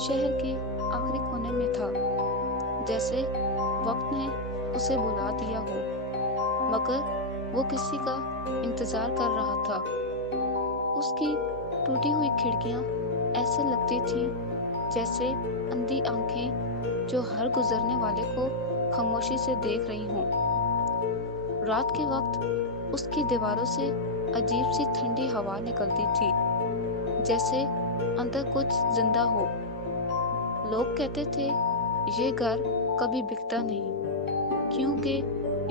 शहर के आखिरी कोने में था, जैसे वक्त ने उसे बुला दिया हो, मगर वो किसी का इंतजार कर रहा था। उसकी टूटी हुई खिड़कियां ऐसे लगती थीं जैसे अंधी आंखें जो हर गुजरने वाले को खामोशी से देख रही हों। रात के वक्त उसकी दीवारों से अजीब सी ठंडी हवा निकलती थी, जैसे अंदर कुछ जिंदा हो। लोग कहते थे ये घर कभी बिकता नहीं, क्योंकि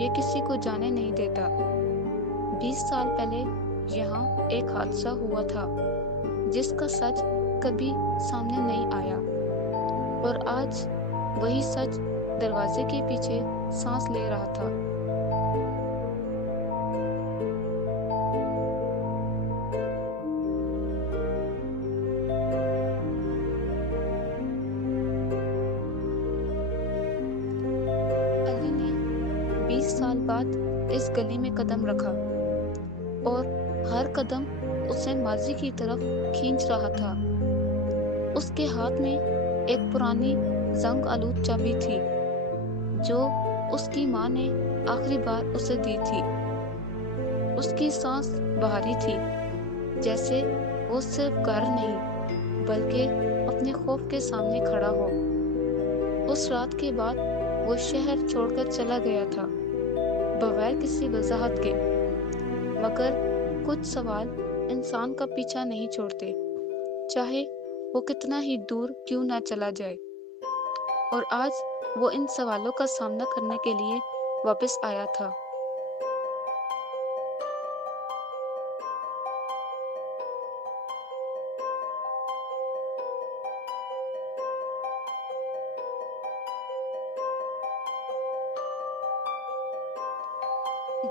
ये किसी को जाने नहीं देता। 20 साल पहले यहाँ एक हादसा हुआ था, जिसका सच कभी सामने नहीं आया, और आज वही सच दरवाजे के पीछे सांस ले रहा था। अली ने 20 साल बाद इस गली में कदम रखा, और हर कदम उसे माजी की तरफ खींच रहा था। उसके हाथ में एक पुरानी जंग आलूद चाबी थी, जो उसकी माँ ने आखिरी बार उसे दी थी। उसकी सांस भारी थी, जैसे वो सिर्फ घर नहीं बल्कि अपने खौफ के सामने खड़ा हो। उस रात के बाद वो शहर छोड़कर चला गया था, बगैर किसी वजाहत के। मगर कुछ सवाल इंसान का पीछा नहीं छोड़ते, चाहे वो कितना ही दूर क्यों ना चला जाए। और आज वो इन सवालों का सामना करने के लिए वापस आया था।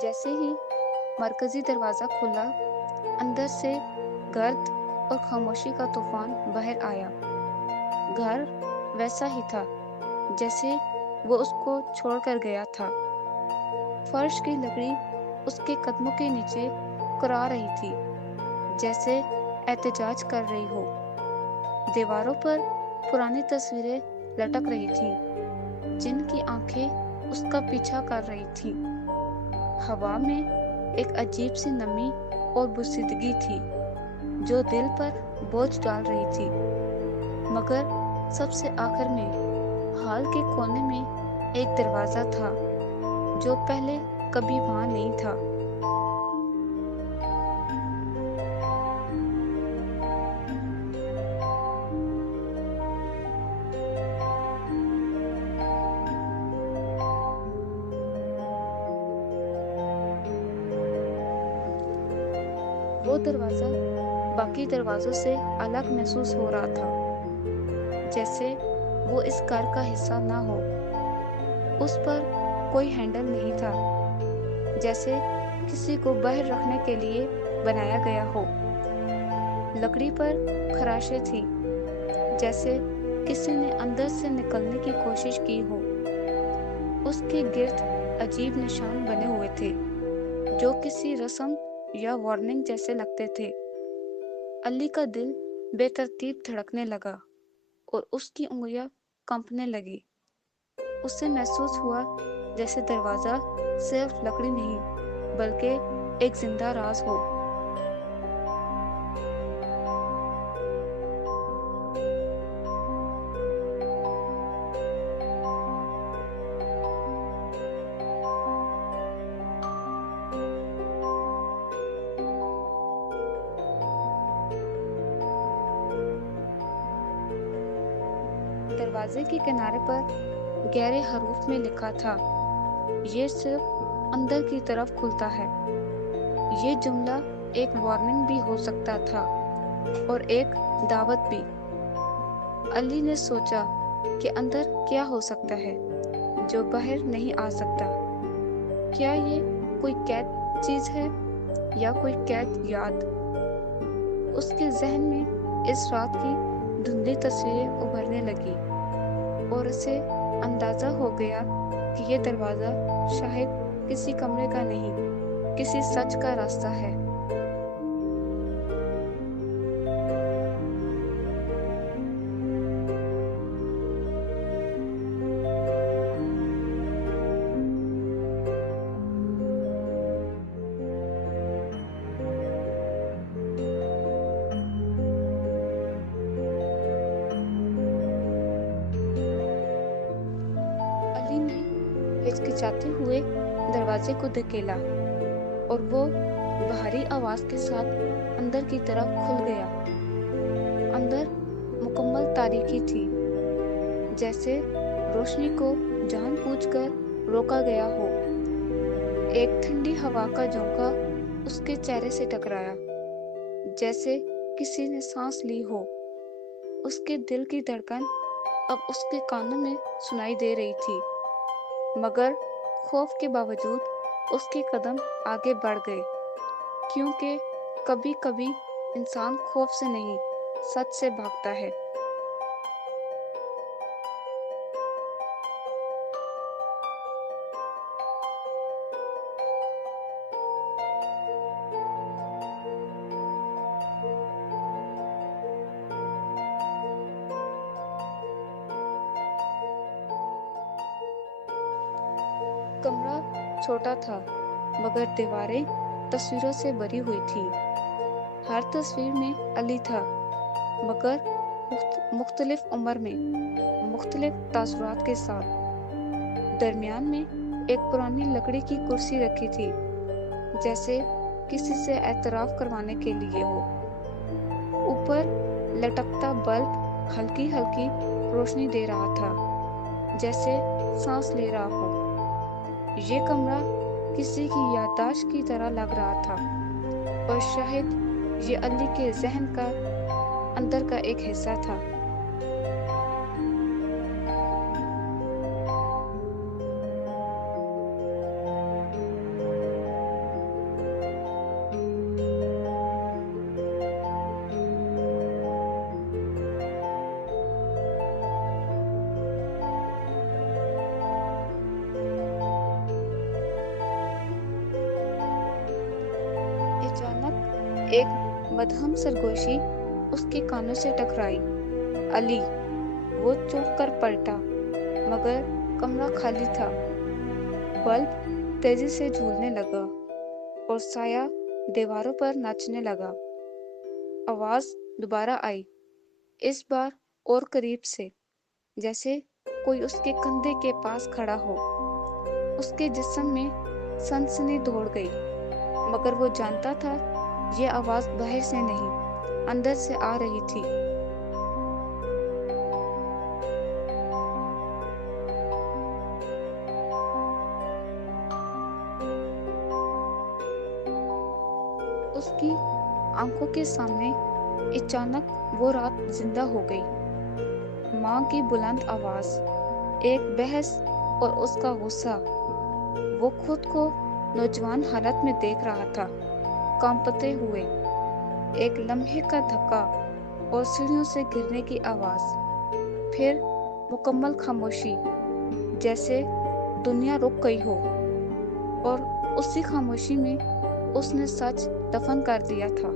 जैसे ही मरकजी दरवाजा खुला, अंदर से गर्द और खामोशी का तूफान बाहर आया। घर वैसा ही था जैसे वो उसको छोड़कर गया था। फर्श की लकड़ी उसके कदमों के नीचे कुरा रही थी, जैसे एहतजाज कर रही हो। दीवारों पर पुरानी तस्वीरें लटक रही थीं, जिनकी आंखें उसका पीछा कर रही थीं। हवा में एक अजीब सी नमी और बोसीदगी थी, जो दिल पर बोझ डाल रही थी। मगर सबसे आखिर में हाल के कोने में एक दरवाजा था, जो पहले कभी वहां नहीं था। वो दरवाजा बाकी दरवाजों से अलग महसूस हो रहा था, जैसे वो इस घर का हिस्सा ना हो। उस पर कोई हैंडल नहीं था, जैसे किसी को बाहर रखने के लिए बनाया गया हो। लकड़ी पर खराशें थी, जैसे किसी ने अंदर से निकलने की कोशिश की हो। उसके गिर्द अजीब निशान बने हुए थे, जो किसी रस्म या वार्निंग जैसे लगते थे। अली का दिल बेतरतीब धड़कने लगा और उसकी उंगलियां कंपने लगी। उसे महसूस हुआ जैसे दरवाजा सिर्फ लकड़ी नहीं बल्कि एक जिंदा राज हो। दरवाजे के किनारे पर गहरे हरूफ में लिखा था, ये सिर्फ अंदर की तरफ खुलता है। ये जुमला एक वार्निंग भी हो सकता था और एक दावत भी। अली ने सोचा कि अंदर क्या हो सकता है जो बाहर नहीं आ सकता। क्या ये कोई कैद चीज है या कोई कैद याद? उसके जहन में इस रात की धुंधली तस्वीरें उभरने लगी और उसे अंदाजा हो गया कि ये दरवाजा शायद किसी कमरे का नहीं, किसी सच का रास्ता है। हिचकिचाते हुए दरवाजे को धकेला और वो भारी आवाज के साथ अंदर की तरफ खुल गया। अंदर मुकम्मल तारीकी थी, जैसे रोशनी को जानबूझकर रोका गया हो। एक ठंडी हवा का झोंका उसके चेहरे से टकराया, जैसे किसी ने सांस ली हो। उसके दिल की धड़कन अब उसके कानों में सुनाई दे रही थी, मगर खौफ के बावजूद उसके कदम आगे बढ़ गए, क्योंकि कभी कभी इंसान खौफ से नहीं, सच से भागता है। कमरा छोटा था, मगर दीवारें तस्वीरों से भरी हुई थी। हर तस्वीर में अली था, मगर मुख्तलिफ उम्र में, मुख्तलिफ तासुरात के साथ। दरमियान में एक पुरानी लकड़ी की कुर्सी रखी थी, जैसे किसी से एतराफ करवाने के लिए हो। ऊपर लटकता बल्ब हल्की हल्की रोशनी दे रहा था, जैसे सांस ले रहा हो। ये कमरा किसी की याददाश्त की तरह लग रहा था, और शायद ये अली के ज़हन का अंदर का एक हिस्सा था। अचानक एक मदहम सरगोशी उसके कानों से टकराई। अली! वो चौंक कर पलटा, मगर कमरा खाली था। बल्ब तेजी से झूलने लगा और साया दीवारों पर नाचने लगा। आवाज दोबारा आई, इस बार और करीब से, जैसे कोई उसके कंधे के पास खड़ा हो। उसके जिस्म में सनसनी दौड़ गई, मगर वो जानता था ये आवाज बाहर से नहीं, अंदर से आ रही थी। उसकी आंखों के सामने अचानक वो रात जिंदा हो गई। माँ की बुलंद आवाज, एक बहस और उसका गुस्सा। वो खुद को नौजवान हालत में देख रहा था, कांपते हुए। एक लम्हे का धक्का और सीढ़ियों से गिरने की आवाज, फिर मुकम्मल खामोशी, जैसे दुनिया रुक गई हो। और उसी खामोशी में उसने सच दफन कर दिया था।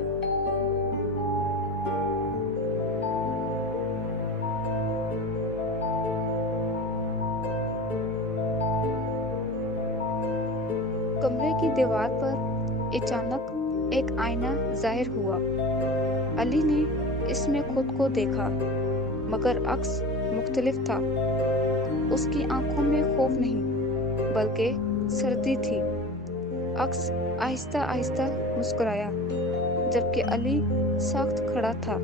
कमरे की दीवार पर अचानक एक आईना जाहिर हुआ। अली ने इसमें खुद को देखा, मगर अक्स मुख्तलिफ था। उसकी आंखों में खौफ नहीं, बल्कि सर्दी थी। अक्स आहिस्ता आहिस्ता मुस्कुराया, जबकि अली सख्त खड़ा था।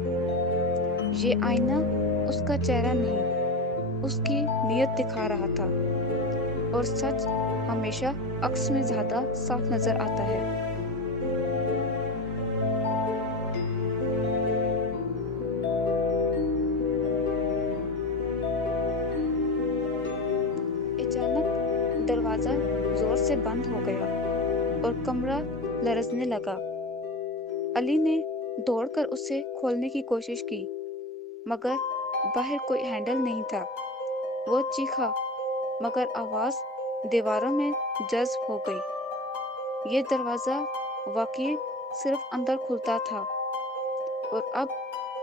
ये आईना उसका चेहरा नहीं, उसकी नीयत दिखा रहा था, और सच हमेशा अक्स में ज्यादा साफ नजर आता है। अचानक दरवाजा जोर से बंद हो गया और कमरा लरजने लगा। अली ने दौड़कर उसे खोलने की कोशिश की, मगर बाहर कोई हैंडल नहीं था। वो चीखा, मगर आवाज दीवारों में जज्ब हो गई। ये दरवाजा वाकई सिर्फ अंदर खुलता था, और अब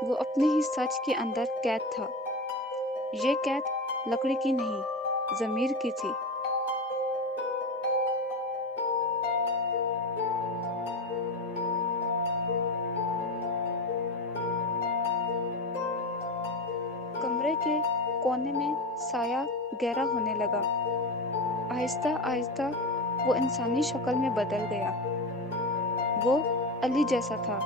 वो अपने ही सच के अंदर कैद था। ये कैद लकड़ी की नहीं, ज़मीर की थी। कमरे के कोने में साया गहरा होने लगा। آہستہ آہستہ وہ انسانی شکل میں بدل گیا۔ وہ علی جیسا تھا،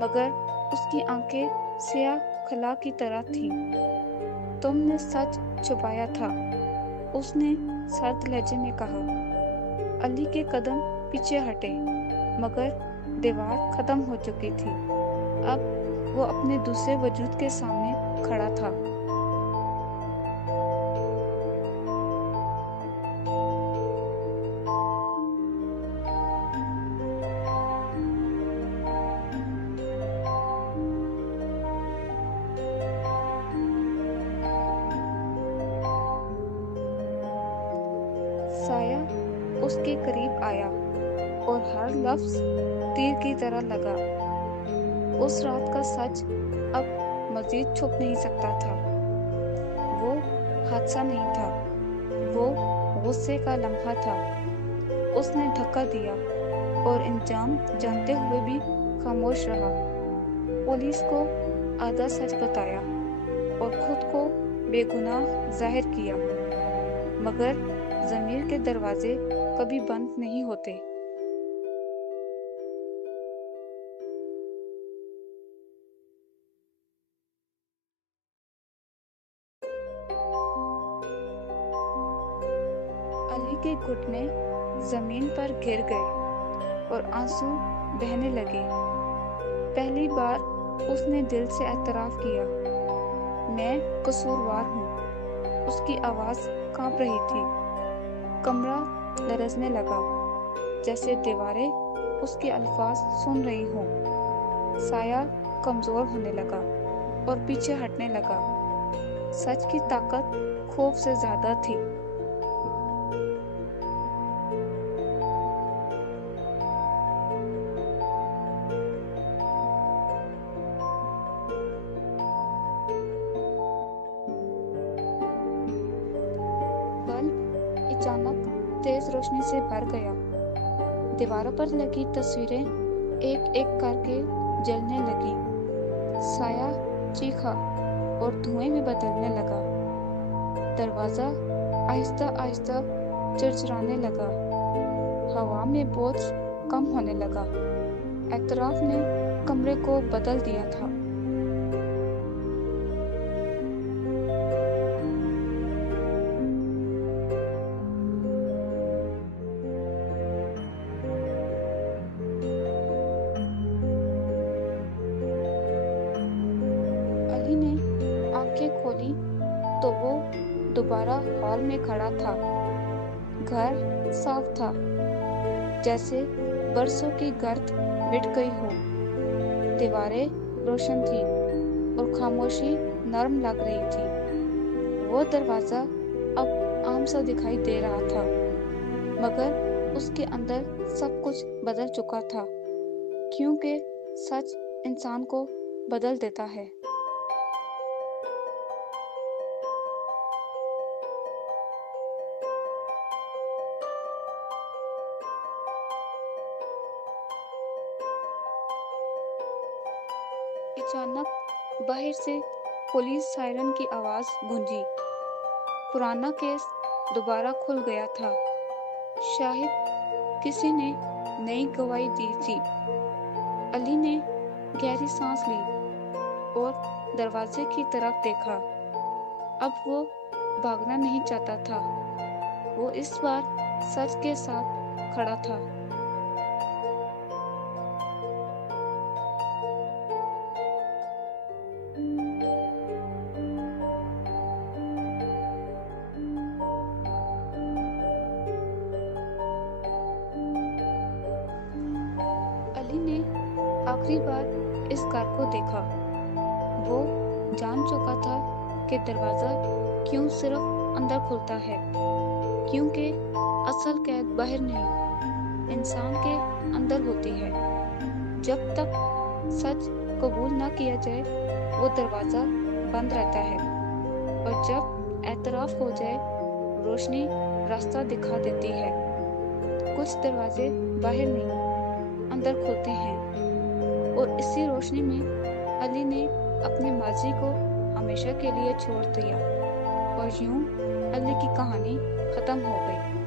مگر اس کی آنکھیں سیاہ خلا کی طرح تھیں۔ تم نے سچ چھپایا تھا، اس نے سرد لہجے میں کہا۔ علی کے قدم پیچھے ہٹے، مگر دیوار ختم ہو چکی تھی۔ اب وہ اپنے دوسرے وجود کے سامنے کھڑا تھا۔ سایہ اس کے قریب آیا اور ہر لفظ تیر کی طرح لگا۔ اس رات کا سچ اب مزید چھپ نہیں سکتا تھا۔ وہ حادثہ نہیں تھا، وہ غصے کا لمحہ تھا۔ اس نے دھکا دیا اور انجام جانتے ہوئے بھی خاموش رہا۔ پولیس کو آدھا سچ بتایا اور خود کو بے گناہ ظاہر کیا، مگر ضمیر کے دروازے کبھی بند نہیں ہوتے۔ علی کے گھٹنے زمین پر گر گئے اور آنسو بہنے لگے۔ پہلی بار اس نے دل سے اعتراف کیا، میں قصوروار ہوں۔ اس کی آواز کانپ رہی تھی، کمرہ لرزنے لگا، جیسے دیواریں اس کے الفاظ سن رہی ہوں۔ سایہ کمزور ہونے لگا اور پیچھے ہٹنے لگا۔ سچ کی طاقت خوف سے زیادہ تھی۔ بلب اچانک تیز روشنی سے بھر گیا۔ دیواروں پر لگی تصویریں ایک ایک کر کے جلنے لگی۔ سایہ چیخا اور دھوئیں میں بدلنے لگا۔ دروازہ آہستہ آہستہ چرچرانے لگا۔ ہوا میں بوجھ کم ہونے لگا۔ اعتراف نے کمرے کو بدل دیا تھا۔ علی نے آنکھیں کھولی تو وہ دوبارہ ہال میں کھڑا تھا۔ گھر صاف تھا، جیسے برسوں کی گرد مٹ گئی ہو۔ دیواریں روشن تھیں اور خاموشی نرم لگ رہی تھی۔ وہ دروازہ اب عام سا دکھائی دے رہا تھا، مگر اس کے اندر سب کچھ بدل چکا تھا، کیونکہ سچ انسان کو بدل دیتا ہے۔ اچانک باہر سے پولیس سائرن کی آواز گونجی۔ پرانا کیس دوبارہ کھل گیا تھا۔ شاید کسی نے نئی گواہی دی تھی۔ علی نے گہری سانس لی اور دروازے کی طرف دیکھا۔ اب وہ بھاگنا نہیں چاہتا تھا، وہ اس بار سچ کے ساتھ کھڑا تھا۔ علی نے آخری بار اس گھر کو دیکھا۔ وہ جان چکا تھا کہ دروازہ کیوں صرف اندر کھلتا ہے، کیونکہ اصل قید باہر نہیں، انسان کے اندر ہوتی ہے۔ جب تک سچ قبول نہ کیا جائے وہ دروازہ بند رہتا ہے، اور جب اعتراف ہو جائے روشنی راستہ دکھا دیتی ہے۔ کچھ دروازے باہر نہیں اندر کھلتے ہیں، اور اسی روشنی میں علی نے اپنے ماضی کو ہمیشہ کے لیے چھوڑ دیا، اور یوں علی کی کہانی ختم ہو گئی۔